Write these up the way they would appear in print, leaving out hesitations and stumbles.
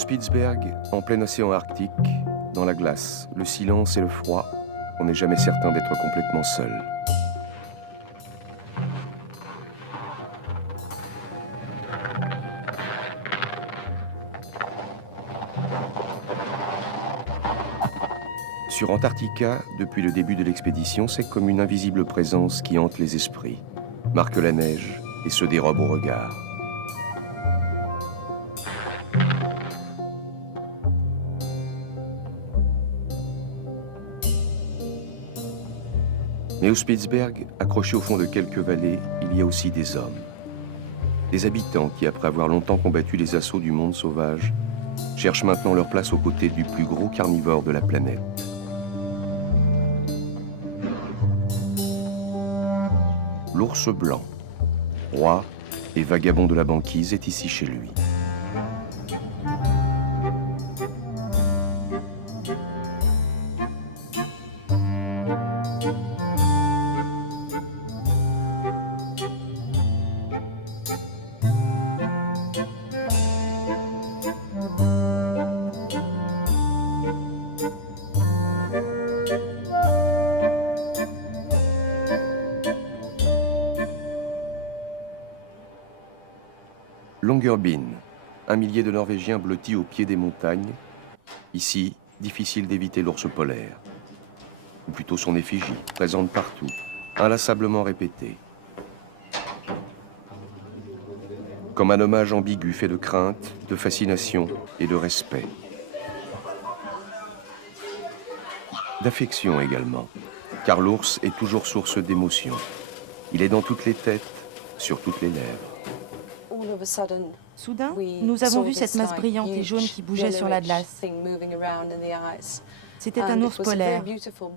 Spitzberg, en plein océan Arctique, dans la glace, le silence et le froid, on n'est jamais certain d'être complètement seul. Sur Antarctica, depuis le début de l'expédition, c'est comme une invisible présence qui hante les esprits, marque la neige et se dérobe au regard. Mais au Spitzberg, accrochés au fond de quelques vallées, il y a aussi des hommes. Des habitants qui, après avoir longtemps combattu les assauts du monde sauvage, cherchent maintenant leur place aux côtés du plus gros carnivore de la planète. L'ours blanc, roi et vagabond de la banquise, est ici chez lui. Longyearbyen, un millier de Norvégiens blottis au pied des montagnes. Ici, difficile d'éviter l'ours polaire. Ou plutôt son effigie, présente partout, inlassablement répétée. Comme un hommage ambigu fait de crainte, de fascination et de respect. D'affection également, car l'ours est toujours source d'émotion. Il est dans toutes les têtes, sur toutes les lèvres. Soudain, nous avons vu cette masse brillante et jaune qui bougeait sur la glace. C'était un ours polaire,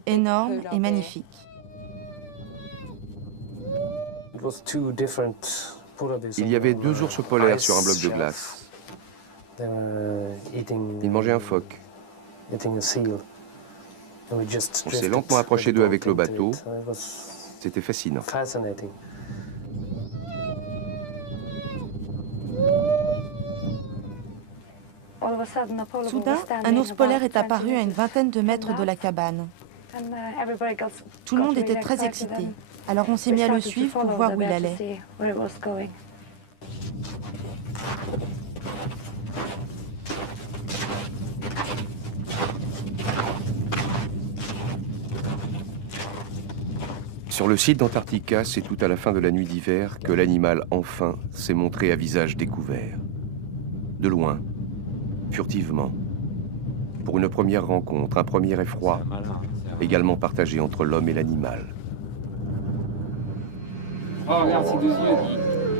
énorme et magnifique. Il y avait deux ours polaires sur un bloc de glace. Ils mangeaient un phoque. On s'est lentement approché d'eux avec le bateau. C'était fascinant. Soudain, un ours polaire est apparu à une vingtaine de mètres de la cabane. Tout le monde était très excité. Alors on s'est mis à le suivre pour voir où il allait. Sur le site d'Antarctica, c'est tout à la fin de la nuit d'hiver que l'animal, enfin, s'est montré à visage découvert. De loin, furtivement, pour une première rencontre, un premier effroi, également partagé entre l'homme et l'animal. Oh regarde ces deux yeux, dis.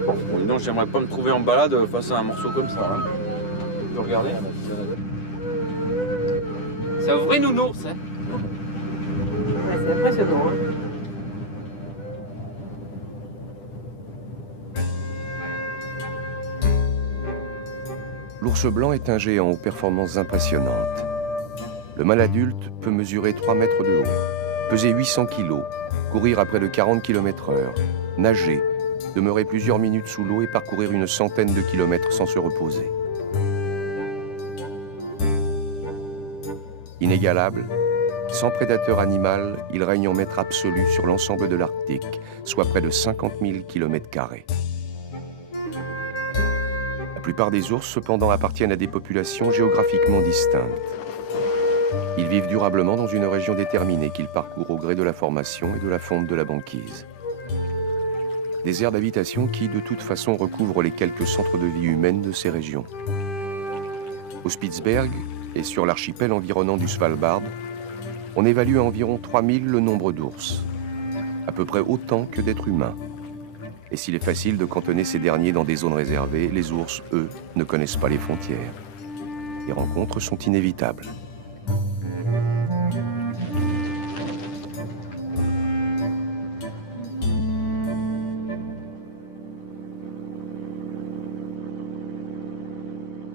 Bon, non, j'aimerais pas me trouver en balade face à un morceau comme ça. Hein. Tu peux regarder. C'est un vrai nounours, hein. Ouais, c'est impressionnant, hein. L'ours blanc est un géant aux performances impressionnantes. Le mâle adulte peut mesurer 3 mètres de haut, peser 800 kilos, courir à près de 40 km/h, nager, demeurer plusieurs minutes sous l'eau et parcourir une centaine de kilomètres sans se reposer. Inégalable, sans prédateur animal, il règne en maître absolu sur l'ensemble de l'Arctique, soit près de 50 000 km². La plupart des ours, cependant, appartiennent à des populations géographiquement distinctes. Ils vivent durablement dans une région déterminée qu'ils parcourent au gré de la formation et de la fonte de la banquise. Des aires d'habitation qui, de toute façon, recouvrent les quelques centres de vie humaines de ces régions. Au Spitzberg et sur l'archipel environnant du Svalbard, on évalue à environ 3000 le nombre d'ours, à peu près autant que d'êtres humains. Et s'il est facile de cantonner ces derniers dans des zones réservées, les ours, eux, ne connaissent pas les frontières. Les rencontres sont inévitables.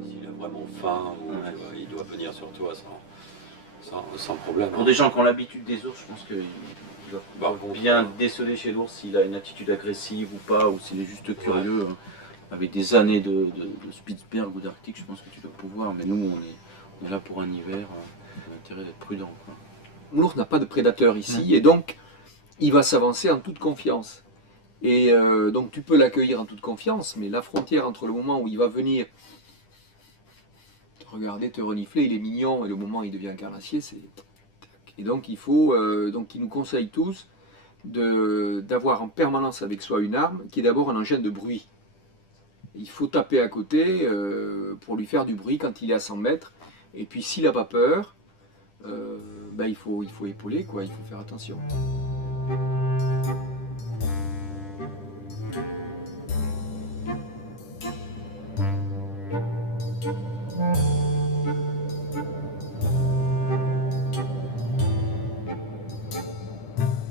S'il a vraiment faim, il doit venir sur toi sans problème. Pour des gens qui ont l'habitude des ours, je pense qu'ils doivent bien déceler chez l'ours s'il a une attitude agressive ou pas, ou s'il est juste curieux. avec des années de Spitzberg ou d'Arctique, je pense que tu dois pouvoir. Mais nous, on est là pour un hiver. On a intérêt d'être prudent, quoi. L'ours n'a pas de prédateur ici, et donc il va s'avancer en toute confiance. Et donc tu peux l'accueillir en toute confiance, mais la frontière entre le moment où il va venir te regarder, te renifler, il est mignon, et le moment où il devient carnassier, c'est... Et donc il faut, donc il nous conseille tous d'avoir en permanence avec soi une arme qui est d'abord un engin de bruit. Il faut taper à côté pour lui faire du bruit quand il est à 100 mètres. Et puis s'il n'a pas peur, il faut épauler, quoi, il faut faire attention.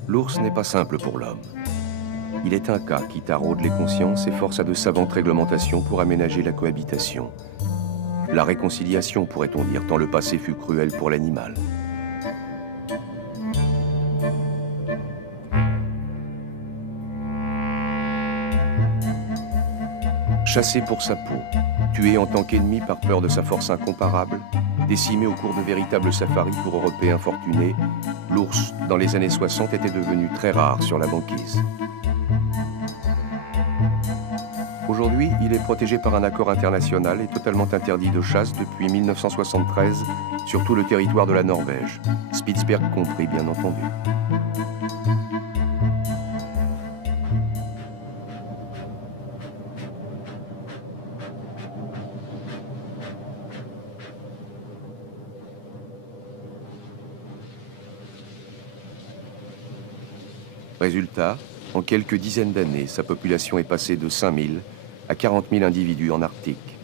L'ours n'est pas simple pour l'homme. Il est un cas qui taraude les consciences et force à de savantes réglementations pour aménager la cohabitation. La réconciliation, pourrait-on dire, tant le passé fut cruel pour l'animal. Chassé pour sa peau, tué en tant qu'ennemi par peur de sa force incomparable, décimé au cours de véritables safaris pour Européens fortunés, l'ours, dans les années 60, était devenu très rare sur la banquise. Aujourd'hui, il est protégé par un accord international et totalement interdit de chasse depuis 1973 sur tout le territoire de la Norvège, Spitzberg compris bien entendu. Résultat, en quelques dizaines d'années, sa population est passée de 5000 à 40 000 individus en Arctique.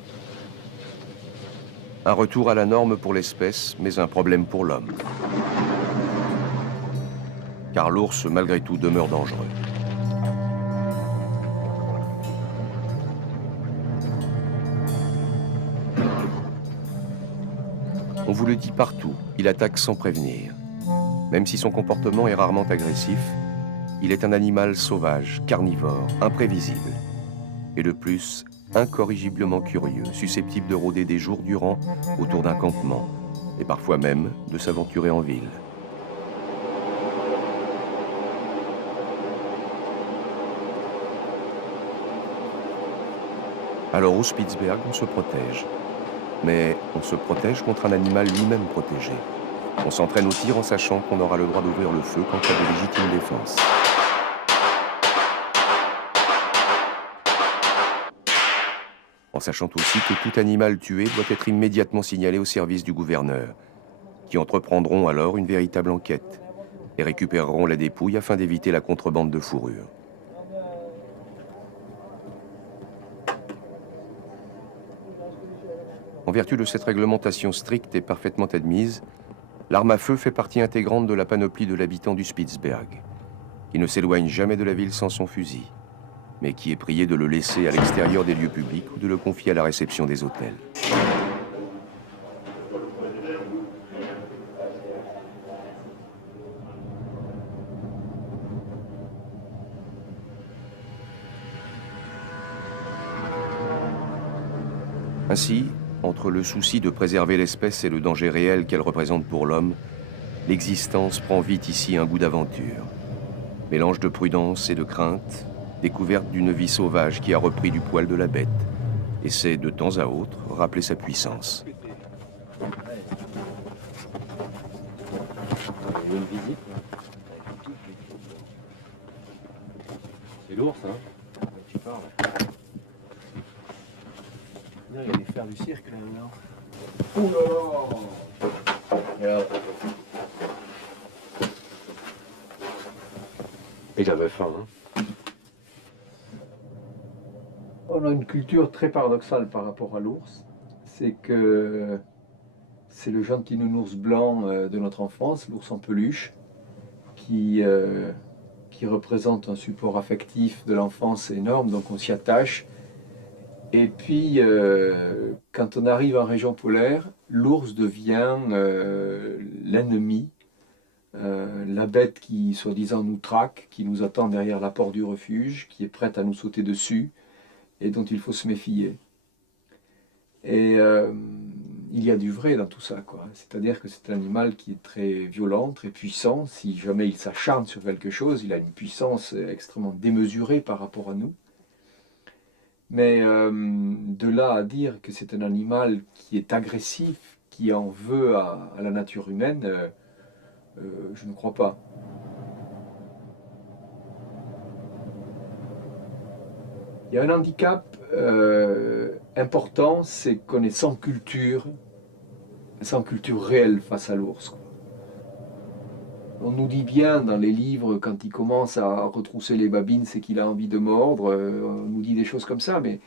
Un retour à la norme pour l'espèce, mais un problème pour l'homme. Car l'ours, malgré tout, demeure dangereux. On vous le dit partout, il attaque sans prévenir. Même si son comportement est rarement agressif, il est un animal sauvage, carnivore, imprévisible. Et de plus, incorrigiblement curieux, susceptible de rôder des jours durant autour d'un campement, et parfois même de s'aventurer en ville. Alors au Spitzberg, on se protège. Mais on se protège contre un animal lui-même protégé. On s'entraîne au tir en sachant qu'on aura le droit d'ouvrir le feu qu'en cas de légitime défense. En sachant aussi que tout animal tué doit être immédiatement signalé au service du gouverneur, qui entreprendront alors une véritable enquête et récupéreront la dépouille afin d'éviter la contrebande de fourrure. En vertu de cette réglementation stricte et parfaitement admise, l'arme à feu fait partie intégrante de la panoplie de l'habitant du Spitzberg, qui ne s'éloigne jamais de la ville sans son fusil, mais qui est prié de le laisser à l'extérieur des lieux publics ou de le confier à la réception des hôtels. Ainsi, entre le souci de préserver l'espèce et le danger réel qu'elle représente pour l'homme, l'existence prend vite ici un goût d'aventure. Mélange de prudence et de crainte, découverte d'une vie sauvage qui a repris du poil de la bête et sait de temps à autre rappeler sa puissance. C'est lourd, ça. Tu parles. Il y a des fers du cirque là-dedans. Ouh là là. Il avait faim, hein. On a une culture très paradoxale par rapport à l'ours. C'est que c'est le gentil nounours blanc de notre enfance, l'ours en peluche, qui représente un support affectif de l'enfance énorme, donc on s'y attache. Et puis, quand on arrive en région polaire, l'ours devient l'ennemi, la bête qui, soi-disant, nous traque, qui nous attend derrière la porte du refuge, qui est prête à nous sauter dessus. et dont il faut se méfier. Et il y a du vrai dans tout ça, quoi. C'est-à-dire que c'est un animal qui est très violent, très puissant. Si jamais il s'acharne sur quelque chose, il a une puissance extrêmement démesurée par rapport à nous. Mais de là à dire que c'est un animal qui est agressif, qui en veut à la nature humaine, je ne crois pas. Il y a un handicap important, c'est qu'on est sans culture réelle face à l'ours. On nous dit bien dans les livres, quand il commence à retrousser les babines, c'est qu'il a envie de mordre, on nous dit des choses comme ça, mais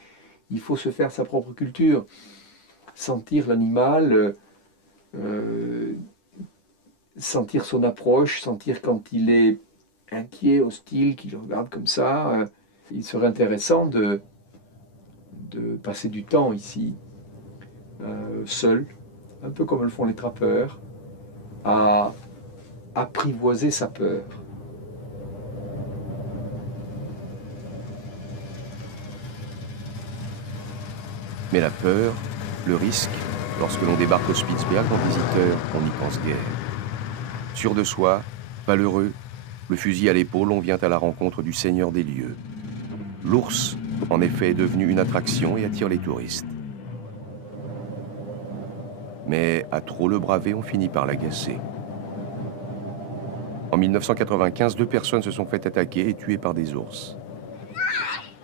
il faut se faire sa propre culture. Sentir l'animal, sentir son approche, sentir quand il est inquiet, hostile, qu'il regarde comme ça. Il serait intéressant de passer du temps ici, seul, un peu comme le font les trappeurs, à apprivoiser sa peur. Mais la peur, le risque, lorsque l'on débarque au Spitzberg en visiteur, on n'y pense guère. Sûr de soi, valeureux, le fusil à l'épaule, on vient à la rencontre du seigneur des lieux. L'ours, en effet, est devenu une attraction et attire les touristes. Mais à trop le braver, on finit par l'agacer. En 1995, 2 personnes se sont fait attaquer et tuer par des ours.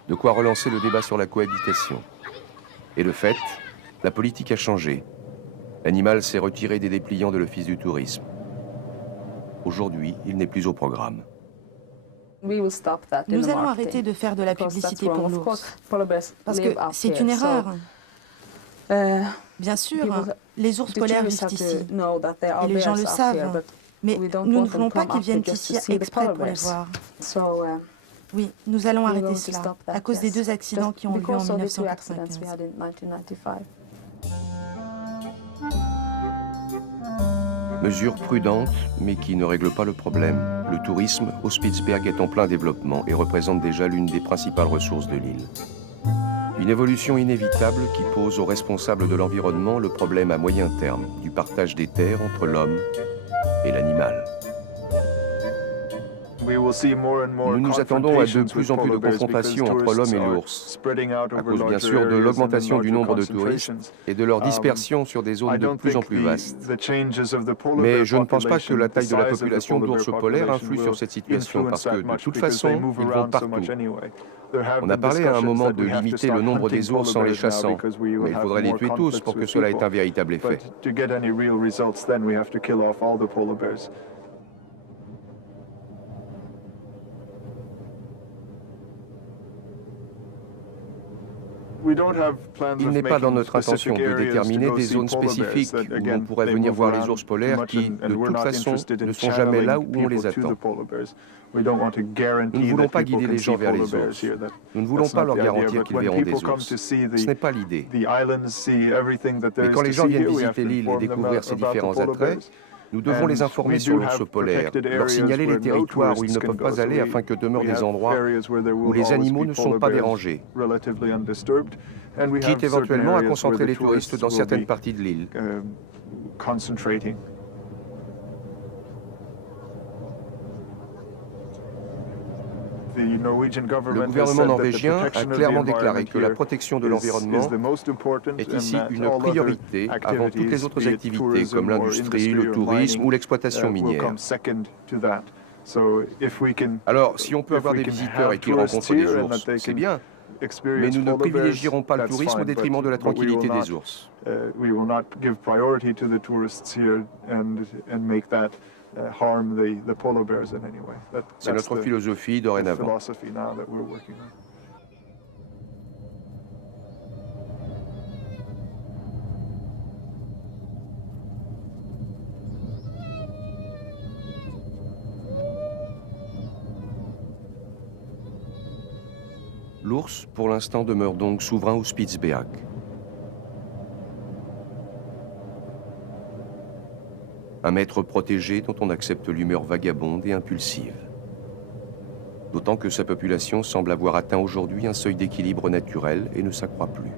De quoi relancer le débat sur la cohabitation. Et le fait, la politique a changé. L'animal s'est retiré des dépliants de l'Office du tourisme. Aujourd'hui, il n'est plus au programme. Nous allons arrêter de faire de la publicité pour l'ours. Parce que c'est une erreur. Bien sûr, les ours polaires vivent ici. Et les gens le savent. Mais nous ne voulons pas qu'ils viennent ici exprès pour les voir. Oui, nous allons arrêter cela à cause des 2 accidents qui ont eu lieu en 1995. Mesure prudente, mais qui ne règle pas le problème. Le tourisme au Spitzberg est en plein développement et représente déjà l'une des principales ressources de l'île. Une évolution inévitable qui pose aux responsables de l'environnement le problème à moyen terme du partage des terres entre l'homme et l'animal. Nous nous attendons à de plus en plus de confrontations entre l'homme et l'ours, à cause bien sûr de l'augmentation du nombre de touristes et de leur dispersion sur des zones de plus en plus vastes. Mais je ne pense pas que la taille de la population d'ours polaires influe sur cette situation, parce que de toute façon, ils vont partout. On a parlé à un moment de limiter le nombre des ours en les chassant, mais il faudrait les tuer tous pour que cela ait un véritable effet. Il n'est pas dans notre intention de déterminer des zones spécifiques où on pourrait venir voir les ours polaires qui, de toute façon, ne sont jamais là où on les attend. Nous ne voulons pas guider les gens vers les ours. Nous ne voulons pas leur garantir qu'ils verront des ours. Ce n'est pas l'idée. Mais quand les gens viennent visiter l'île et découvrir ses différents attraits, nous devons les informer sur l'ours polaire, leur signaler les territoires où ils ne peuvent pas aller afin que demeurent des endroits où les animaux ne sont pas dérangés, quitte éventuellement à concentrer les touristes dans certaines parties de l'île. Le gouvernement norvégien a clairement déclaré que la protection de l'environnement est ici une priorité avant toutes les autres activités comme l'industrie, le tourisme ou l'exploitation minière. Alors, si on peut avoir des visiteurs et qu'ils rencontrent des ours, c'est bien, mais nous ne privilégierons pas le tourisme au détriment de la tranquillité des ours. C'est notre philosophie dorénavant. L'ours, pour l'instant, demeure donc souverain au Spitzberg. Un maître protégé dont on accepte l'humeur vagabonde et impulsive. d'autant que sa population semble avoir atteint aujourd'hui un seuil d'équilibre naturel et ne s'accroît plus.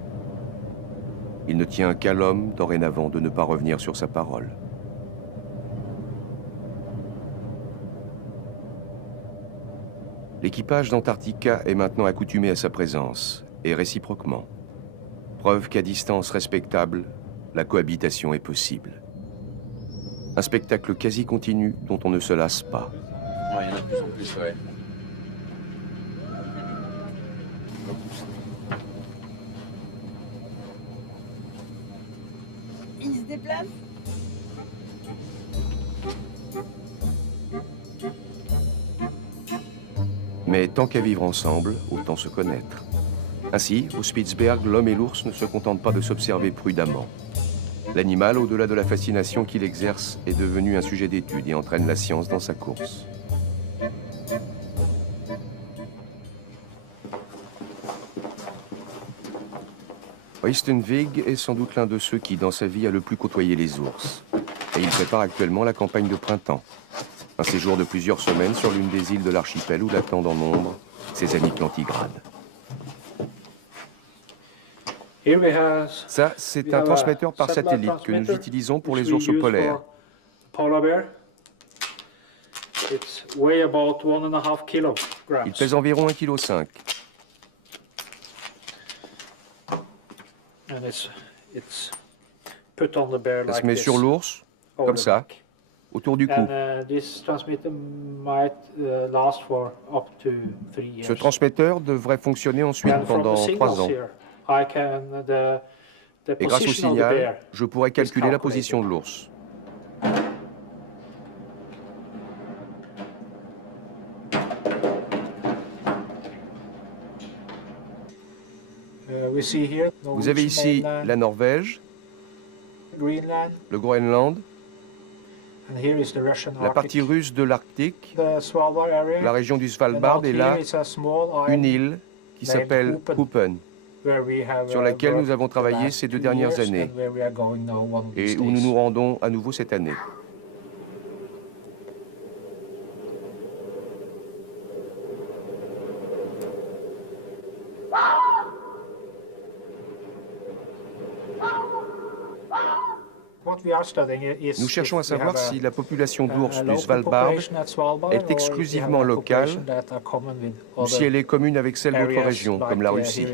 Il ne tient qu'à l'homme, dorénavant, de ne pas revenir sur sa parole. L'équipage d'Antarctica est maintenant accoutumé à sa présence, et réciproquement. Preuve qu'à distance respectable, la cohabitation est possible. Un spectacle quasi continu dont on ne se lasse pas. Ouais, il y en a de plus en plus, ouais. Il se déplace. Mais tant qu'à vivre ensemble, autant se connaître. Ainsi, au Spitzberg, l'homme et l'ours ne se contentent pas de s'observer prudemment. L'animal, au-delà de la fascination qu'il exerce, est devenu un sujet d'étude et entraîne la science dans sa course. Oystenvig est sans doute l'un de ceux qui, dans sa vie, a le plus côtoyé les ours. Et il prépare actuellement la campagne de printemps. Un séjour de plusieurs semaines sur l'une des îles de l'archipel où l'attendent en nombre ses amis plantigrades. Ça, c'est un transmetteur par satellite que nous utilisons pour les ours polaires. Il pèse environ 1,5 kg. Ça se met sur l'ours, comme ça, autour du cou. Ce transmetteur devrait fonctionner ensuite pendant 3 ans. Et grâce au signal, je pourrais calculer la position de l'ours. Vous avez ici la Norvège, le Groenland, la partie russe de l'Arctique, la région du Svalbard et là, une île qui s'appelle Hopen, sur laquelle nous avons travaillé ces 2 dernières années et où nous nous rendons à nouveau cette année. Nous cherchons à savoir si la population d'ours du Svalbard est exclusivement locale ou si elle est commune avec celle d'autres régions, comme la Russie.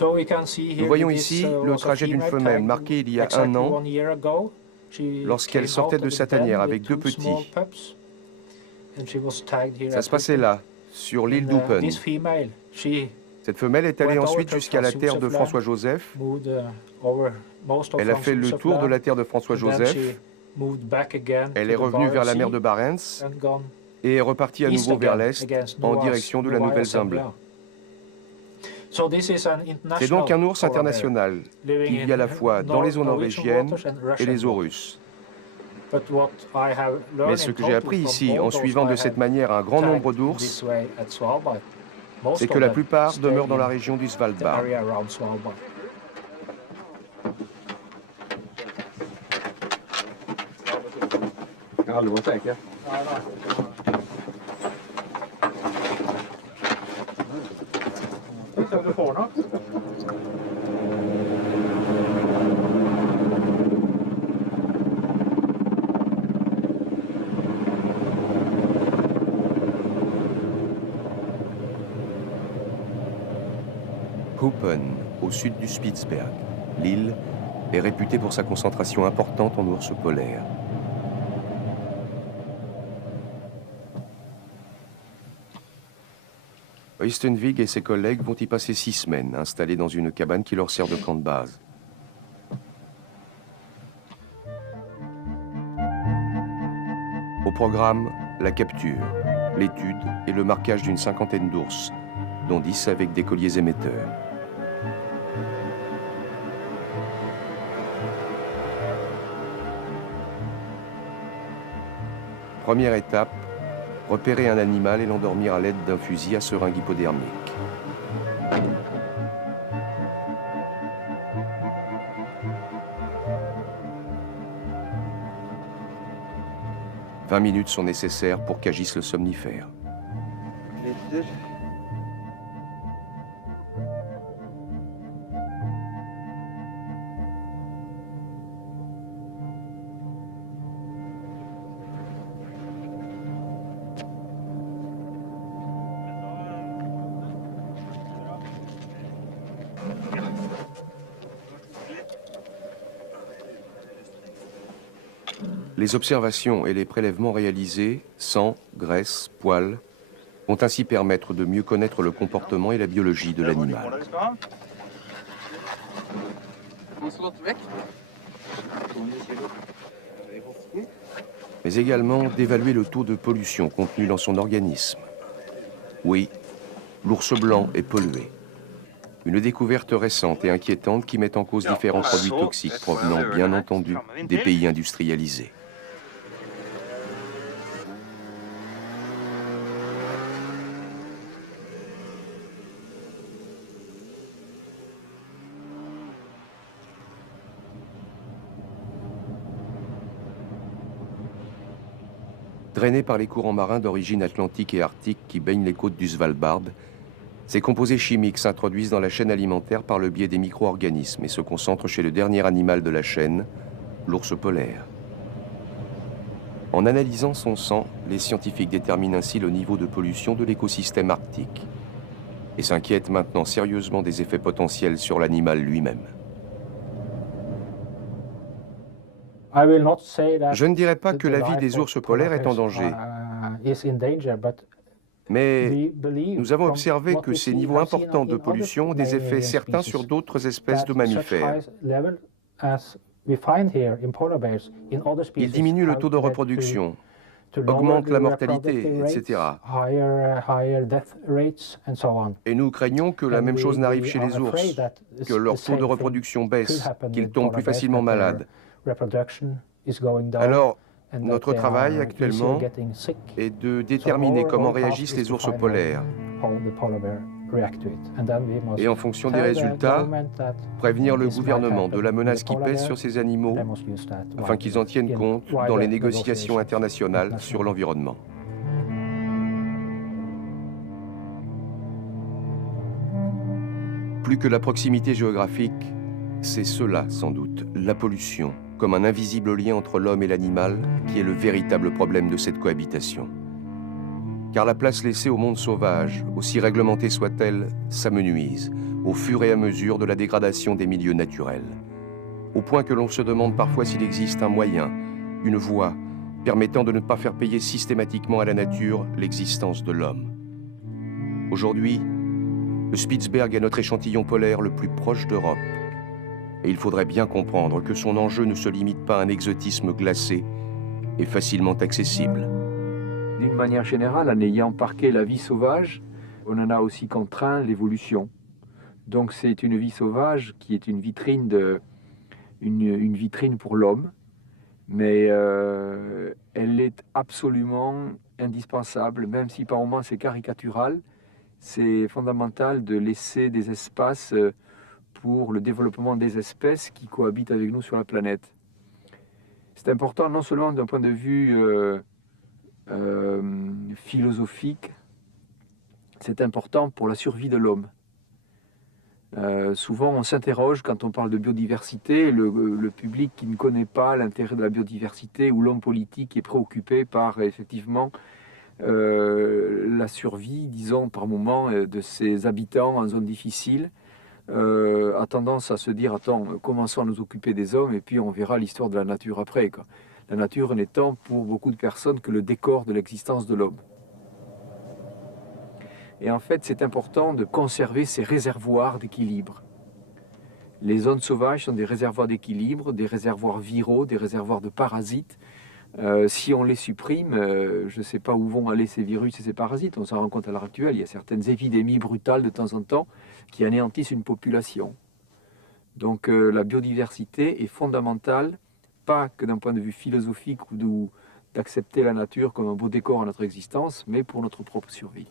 Nous voyons ici le trajet d'une femelle marqué il y a 1 an lorsqu'elle sortait de sa tanière avec 2 petits. Ça se passait là, sur l'île d'Hopen. Cette femelle est allée ensuite jusqu'à la terre de François-Joseph. Elle a fait le tour de la terre de François-Joseph. Elle est revenue vers la mer de Barents et est repartie à nouveau vers l'est en direction de la Nouvelle-Zambie. C'est donc un ours international qui vit à la fois dans les eaux norvégiennes et les eaux russes. Mais ce que j'ai appris ici, en suivant de cette manière un grand nombre d'ours, c'est que la plupart demeurent dans la région du Svalbard. Hopen, au sud du Spitzberg. L'île est réputée pour sa concentration importante en ours polaires. Oystenvig et ses collègues vont y passer 6 semaines, installés dans une cabane qui leur sert de camp de base. Au programme, la capture, l'étude et le marquage d'une 50aine d'ours, dont 10 avec des colliers émetteurs. Première étape, repérer un animal et l'endormir à l'aide d'un fusil à seringue hypodermique. 20 minutes sont nécessaires pour qu'agisse le somnifère. Les observations et les prélèvements réalisés, sang, graisse, poils, vont ainsi permettre de mieux connaître le comportement et la biologie de l'animal. Mais également d'évaluer le taux de pollution contenu dans son organisme. Oui, l'ours blanc est pollué. Une découverte récente et inquiétante qui met en cause différents produits toxiques provenant, bien entendu, des pays industrialisés. Drainés par les courants marins d'origine atlantique et arctique qui baignent les côtes du Svalbard, ces composés chimiques s'introduisent dans la chaîne alimentaire par le biais des micro-organismes et se concentrent chez le dernier animal de la chaîne, l'ours polaire. En analysant son sang, les scientifiques déterminent ainsi le niveau de pollution de l'écosystème arctique et s'inquiètent maintenant sérieusement des effets potentiels sur l'animal lui-même. Je ne dirais pas que la vie des ours polaires est en danger, mais nous avons observé que ces niveaux importants de pollution ont des effets certains sur d'autres espèces de mammifères. Ils diminuent le taux de reproduction, augmentent la mortalité, etc. Et nous craignons que la même chose n'arrive chez les ours, que leur taux de reproduction baisse, qu'ils tombent plus facilement malades. Alors, notre travail actuellement est de déterminer comment réagissent les ours polaires et en fonction des résultats, prévenir le gouvernement de la menace qui pèse sur ces animaux afin qu'ils en tiennent compte dans les négociations internationales sur l'environnement. Plus que la proximité géographique, c'est cela sans doute, la pollution, comme un invisible lien entre l'homme et l'animal, qui est le véritable problème de cette cohabitation. Car la place laissée au monde sauvage, aussi réglementée soit-elle, s'amenuise, au fur et à mesure de la dégradation des milieux naturels. Au point que l'on se demande parfois s'il existe un moyen, une voie, permettant de ne pas faire payer systématiquement à la nature l'existence de l'homme. Aujourd'hui, le Spitzberg est notre échantillon polaire le plus proche d'Europe. Et il faudrait bien comprendre que son enjeu ne se limite pas à un exotisme glacé et facilement accessible. D'une manière générale, en ayant parqué la vie sauvage, on en a aussi contraint l'évolution. Donc c'est une vie sauvage qui est une vitrine pour l'homme, mais elle est absolument indispensable, même si par moments c'est caricatural. C'est fondamental de laisser des espaces pour le développement des espèces qui cohabitent avec nous sur la planète. C'est important non seulement d'un point de vue philosophique, c'est important pour la survie de l'homme. Souvent on s'interroge quand on parle de biodiversité, le public qui ne connaît pas l'intérêt de la biodiversité ou l'homme politique qui est préoccupé par effectivement la survie, disons par moment, de ses habitants en zone difficile, a tendance à se dire, attends, commençons à nous occuper des hommes et puis on verra l'histoire de la nature après, quoi. La nature n'étant pour beaucoup de personnes que le décor de l'existence de l'homme. Et en fait, c'est important de conserver ces réservoirs d'équilibre. Les zones sauvages sont des réservoirs d'équilibre, des réservoirs viraux, des réservoirs de parasites. Si on les supprime, je ne sais pas où vont aller ces virus et ces parasites, on s'en rend compte à l'heure actuelle, il y a certaines épidémies brutales de temps en temps qui anéantissent une population. Donc la biodiversité est fondamentale, pas que d'un point de vue philosophique ou d'accepter la nature comme un beau décor à notre existence, mais pour notre propre survie.